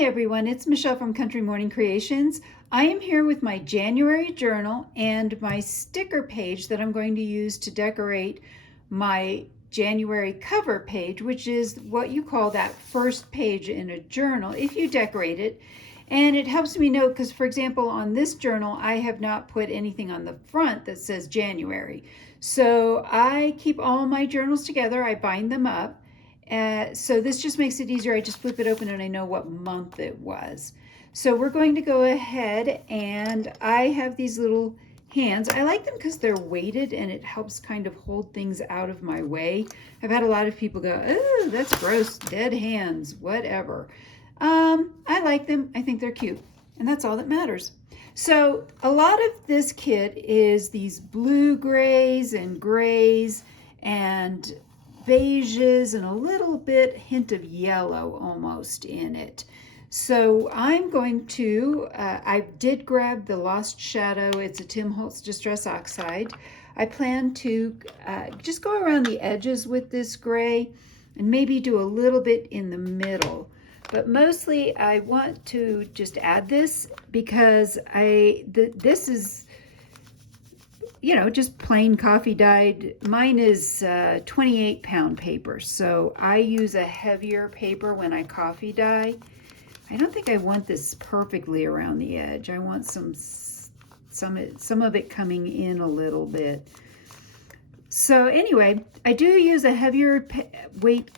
Hi everyone, it's Michelle from Country Morning Creations. I am here with my January journal and my sticker page that I'm going to use to decorate my January cover page, which is what you call that first page in a journal if you decorate it. And it helps me know because, for example, on this journal, I have not put anything on the front that says January. So I keep all my journals together, I bind them up. So this just makes it easier. I just flip it open and I know what month it was. So we're going to go ahead, and I have these little hands. I like them because they're weighted and it helps kind of hold things out of my way. I've had a lot of people go, oh, that's gross, dead hands, whatever. I like them. I think they're cute, and that's all that matters. So a lot of this kit is these blue grays and grays and beiges and a little bit hint of yellow almost in it. So I'm going to, I did grab the Lost Shadow. It's a Tim Holtz Distress Oxide. I plan to just go around the edges with this gray and maybe do a little bit in the middle. But mostly I want to just add this because this is, you know, just plain coffee dyed. Mine is 28-pound paper, so I use a heavier paper when I coffee dye. I don't think I want this perfectly around the edge. I want some of it coming in a little bit. So anyway, I do use a heavier weight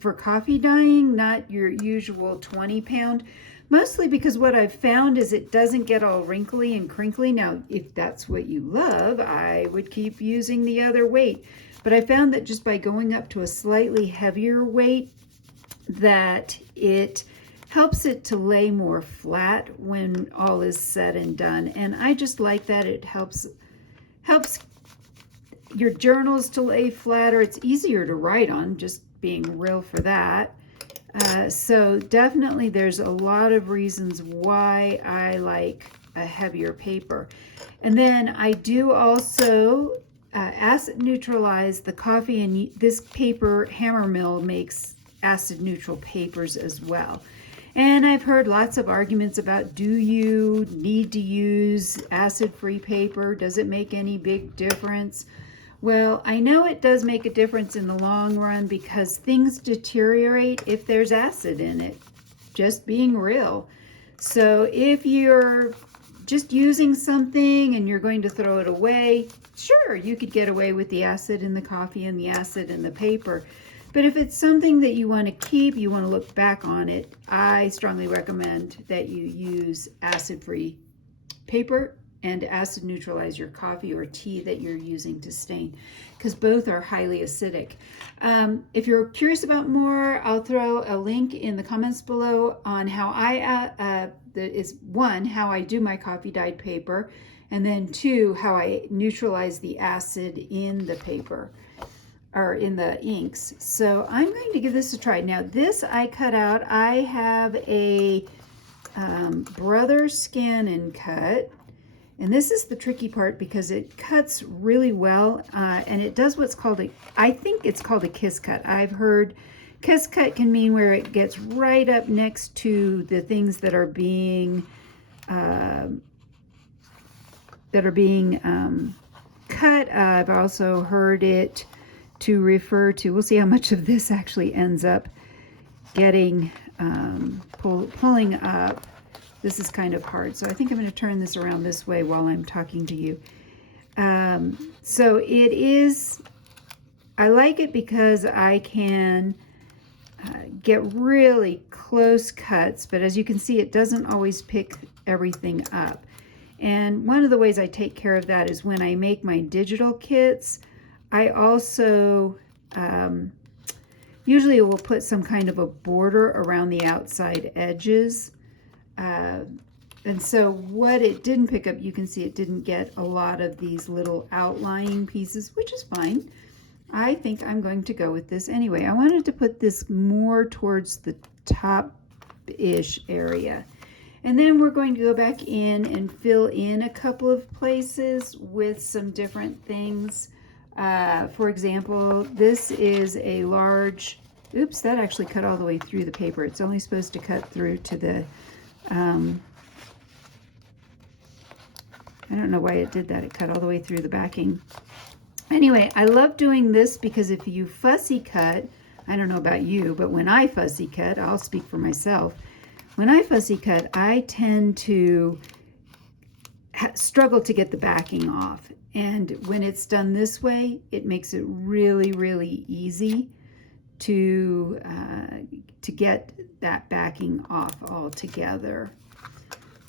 for coffee dyeing, not your usual 20-pound. Mostly because what I've found is it doesn't get all wrinkly and crinkly. Now, if that's what you love, I would keep using the other weight. But I found that just by going up to a slightly heavier weight, that it helps it to lay more flat when all is said and done. And I just like that. It helps your journals to lay flatter. It's easier to write on, just being real for that. So definitely there's a lot of reasons why I like a heavier paper. And then I do also acid neutralize the coffee, and this paper, Hammermill, makes acid neutral papers as well. And I've heard lots of arguments about, do you need to use acid-free paper? Does it make any big difference? Well, I know it does make a difference in the long run because things deteriorate if there's acid in it, just being real. So if you're just using something and you're going to throw it away, sure, you could get away with the acid in the coffee and the acid in the paper. But if it's something that you want to keep, you want to look back on it, I strongly recommend that you use acid-free paper and acid neutralize your coffee or tea that you're using to stain, because both are highly acidic. If you're curious about more, I'll throw a link in the comments below on how how I do my coffee dyed paper, and then 2, how I neutralize the acid in the paper or in the inks. So I'm going to give this a try. Now this I cut out. I have a Brother Scan and Cut. And this is the tricky part because it cuts really well, and it does what's called I think it's called a kiss cut. I've heard kiss cut can mean where it gets right up next to the things that are being cut. I've also heard it to refer to, we'll see how much of this actually ends up getting pulling up. This is kind of hard, so I think I'm going to turn this around this way while I'm talking to you. So it is, I like it because I can get really close cuts, but as you can see, it doesn't always pick everything up. And one of the ways I take care of that is when I make my digital kits, I also usually will put some kind of a border around the outside edges. And so what it didn't pick up, you can see it didn't get a lot of these little outlying pieces, which is fine. I think I'm going to go with this anyway. I wanted to put this more towards the top-ish area. And then we're going to go back in and fill in a couple of places with some different things. For example, this is a large Oops, that actually cut all the way through the paper. It's only supposed to cut through to the, I don't know why it did that. It cut all the way through the backing. Anyway, I love doing this because if you fussy cut, I don't know about you, but when I fussy cut, I'll speak for myself. When I fussy cut, I tend to struggle to get the backing off. And when it's done this way, it makes it really, really easy to get that backing off altogether.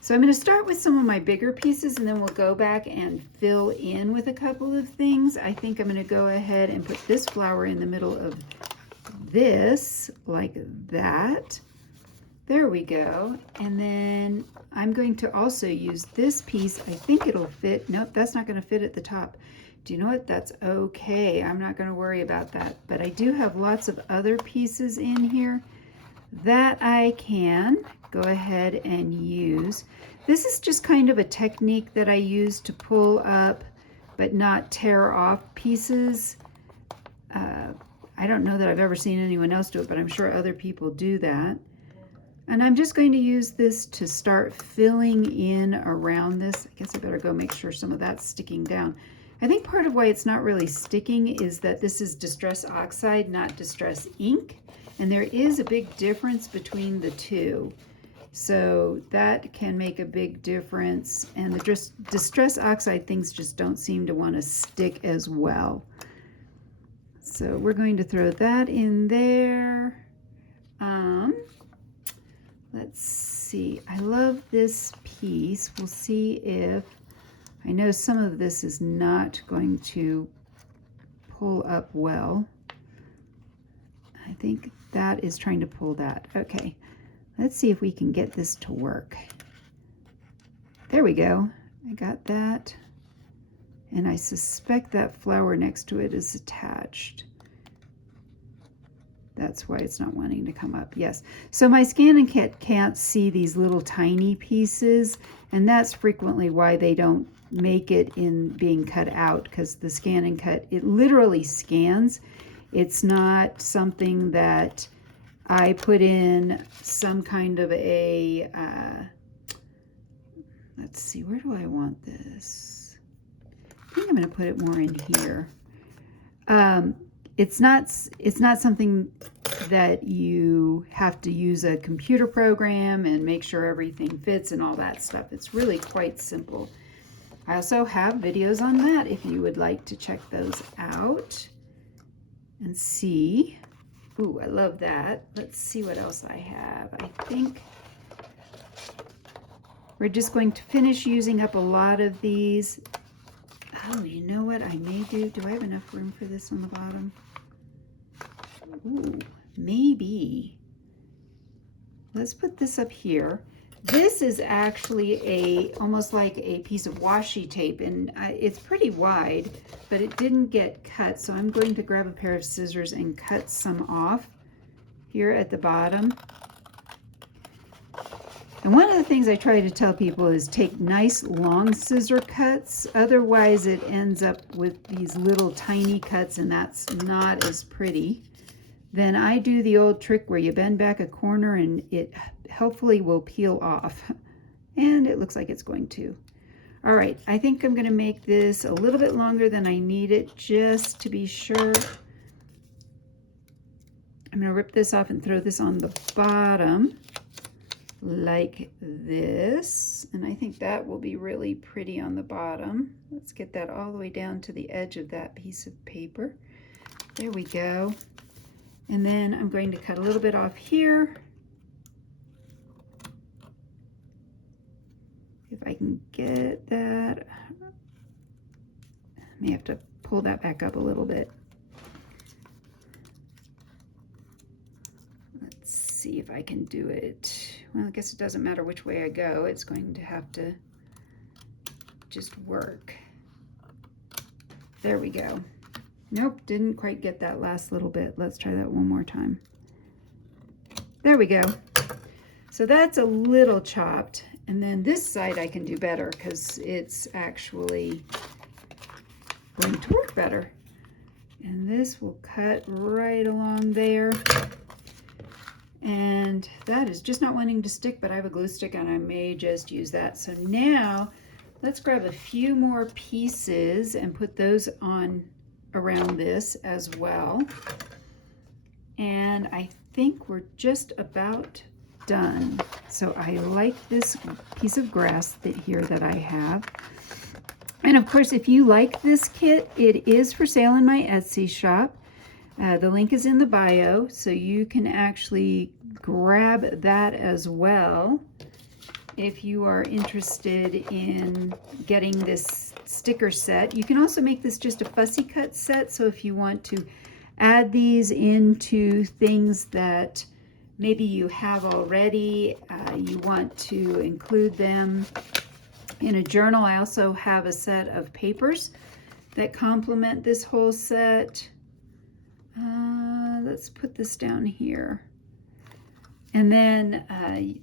So I'm going to start with some of my bigger pieces, and then we'll go back and fill in with a couple of things. I think I'm going to go ahead and put this flower in the middle of this, like that. There we go. And then I'm going to also use this piece. I think it'll fit. Nope, that's not going to fit at the top. Do you know what? That's okay. I'm not going to worry about that. But I do have lots of other pieces in here that I can go ahead and use. This is just kind of a technique that I use to pull up but not tear off pieces. I don't know that I've ever seen anyone else do it, but I'm sure other people do that. And I'm just going to use this to start filling in around this. I guess I better go make sure some of that's sticking down. I think part of why it's not really sticking is that this is Distress Oxide, not Distress Ink. And there is a big difference between the two. So that can make a big difference. And the Distress Oxide things just don't seem to want to stick as well. So we're going to throw that in there. Let's see. I love this piece. We'll see if, I know some of this is not going to pull up well. I think that is trying to pull that. Okay, let's see if we can get this to work. There we go. I got that. And I suspect that flower next to it is attached. That's why it's not wanting to come up. Yes. So my ScanNCut can't see these little tiny pieces, and that's frequently why they don't make it in being cut out, because the ScanNCut, it literally scans. It's not something that I put in some kind of a, let's see, where do I want this? I think I'm going to put it more in here. It's not something that you have to use a computer program and make sure everything fits and all that stuff. It's really quite simple. I also have videos on that if you would like to check those out and see. Ooh, I love that. Let's see what else I have. I think we're just going to finish using up a lot of these. Oh, you know what I may do? Do I have enough room for this on the bottom? Ooh, maybe. Let's put this up here. This is actually almost like a piece of washi tape, and it's pretty wide, but it didn't get cut, so I'm going to grab a pair of scissors and cut some off here at the bottom. And one of the things I try to tell people is take nice long scissor cuts, otherwise it ends up with these little tiny cuts, and that's not as pretty. Then I do the old trick where you bend back a corner and it hopefully will peel off. And it looks like it's going to. All right, I think I'm going to make this a little bit longer than I need it, just to be sure. I'm going to rip this off and throw this on the bottom like this. And I think that will be really pretty on the bottom. Let's get that all the way down to the edge of that piece of paper. There we go. And then I'm going to cut a little bit off here. If I can get that, I may have to pull that back up a little bit. Let's see if I can do it. Well, I guess it doesn't matter which way I go. It's going to have to just work. There we go. Nope, didn't quite get that last little bit. Let's try that one more time. There we go. So that's a little chopped. And then this side I can do better because it's actually going to work better. And this will cut right along there. And that is just not wanting to stick, but I have a glue stick and I may just use that. So now let's grab a few more pieces and put those on around this as well. And I think we're just about done. So I like this piece of grass here that I have. And of course, if you like this kit, it is for sale in my Etsy shop. The link is in the bio, so you can actually grab that as well if you are interested in getting this sticker set. You can also make this just a fussy cut set, so if you want to add these into things that maybe you have already, you want to include them in a journal. I also have a set of papers that complement this whole set. Let's put this down here. And then,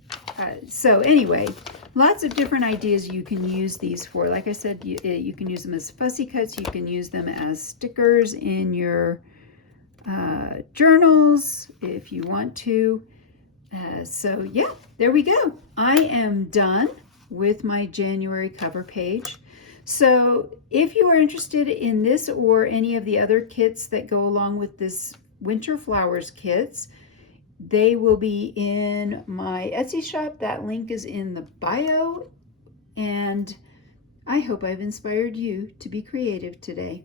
so anyway, lots of different ideas you can use these for. Like I said, you can use them as fussy cuts. You can use them as stickers in your journals if you want to. So yeah, there we go. I am done with my January cover page. So if you are interested in this or any of the other kits that go along with this Winter Flowers kits, they will be in my Etsy shop. That link is in the bio. And I hope I've inspired you to be creative today.